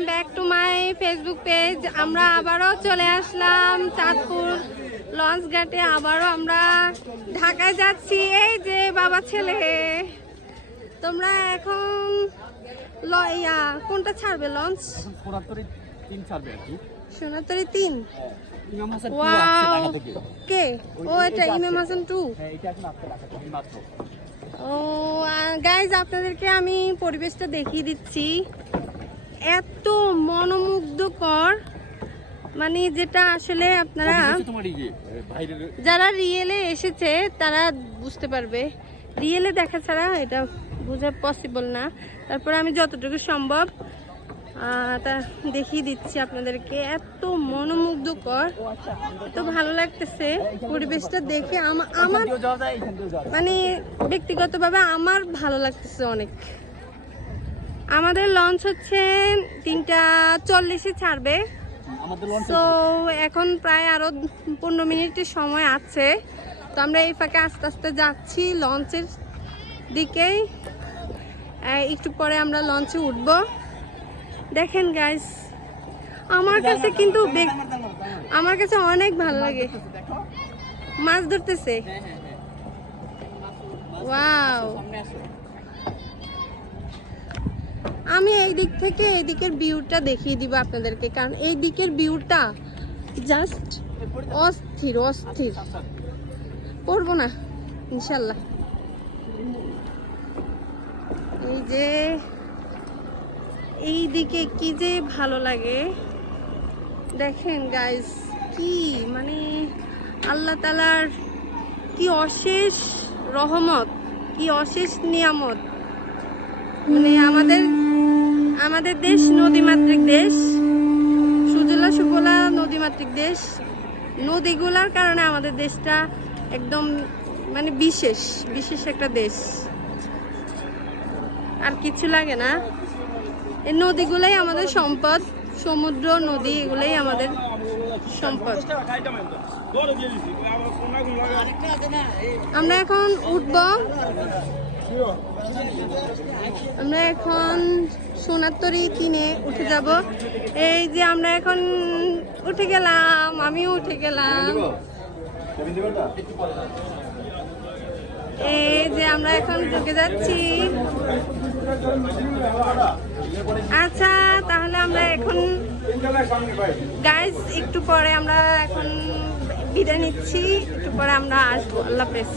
Welcome back to my Facebook page আমরা আবারও চলে আসলাম চাঁদপুর লঞ্চ ঘাটে। আবারও আমরা ঢাকায় যাচ্ছি। এই যে বাবা ছেলে। তোমরা এখন ইয়া কোনটা ছাড়বে লঞ্চ? সোনাতরি তিন কে। ও এটা ইমাম হাসান টু? হ্যাঁ ও গাইজ আপনাদেরকে আমি পরিবেশটা দেখিয়ে দিচ্ছি। এত মনোমুগ্ধকর মানে যেটা আসলে আপনারা যারা রিয়েলে এসেছে তারা বুঝতে পারবে। রিয়েলে দেখা ছাড়া এটা বোঝা পসিবল না। তারপরে আমি যতটুকু সম্ভব তা দেখিয়ে দিচ্ছি আপনাদেরকে। এত মনোমুগ্ধকর এত ভালো লাগতেছে পরিবেশটা দেখে। আমা- আমার মানে ব্যক্তিগতভাবে আমার ভালো লাগতেছে অনেক। আমাদের লঞ্চ হচ্ছে তিনটা চল্লিশে ছাড়বে। তো এখন প্রায় আরও পনেরো মিনিটের সময় আছে। তো আমরা এই ফাঁকে আস্তে আস্তে যাচ্ছি লঞ্চের দিকেই। একটু পরে আমরা লঞ্চে উঠব। দেখেন গাইস আমার কাছে কিন্তু আমার কাছে অনেক ভালো লাগে। মাছ ধরতেছে। হ্যাঁ হ্যাঁ হ্যাঁ। ওয়াও আমি এই দিক থেকে এই দিকের ভিউটা দেখিয়ে দিব আপনাদেরকে, কারণ এই দিকের ভিউটা জাস্ট অস্থির অস্থির। পড়ব না, ইনশাল্লাহ। এই যে, এই দিকে কি যে ভালো লাগে। দেখেন গাইস কি মানে আল্লাহ তালার কি অশেষ রহমত, কি অশেষ নিয়ামত। মানে আমাদের আমাদের দেশ নদীমাতৃক দেশ। সুজলা সুফলা নদীমাতৃক দেশ। নদীগুলার কারণে আমাদের দেশটা একদম মানে বিশেষ বিশেষ একটা দেশ। আর কিছু লাগে না। এই নদীগুলাই আমাদের সম্পদ। সমুদ্র, নদী, এগুলাই আমাদের সম্পদ। আমরা এখন উঠব। আমরা এখন সোনার তরি কিনে উঠে যাব। এই যে আমরা এখন উঠে গেলাম, আমিও উঠে গেলাম। এই যে আমরা এখন ঢুকে যাচ্ছি। আচ্ছা তাহলে আমরা এখন গাইজ একটু পরে আমরা এখন বিদায় নিচ্ছি। একটু পরে আমরা আসব। আল্লাহ হাফেজ।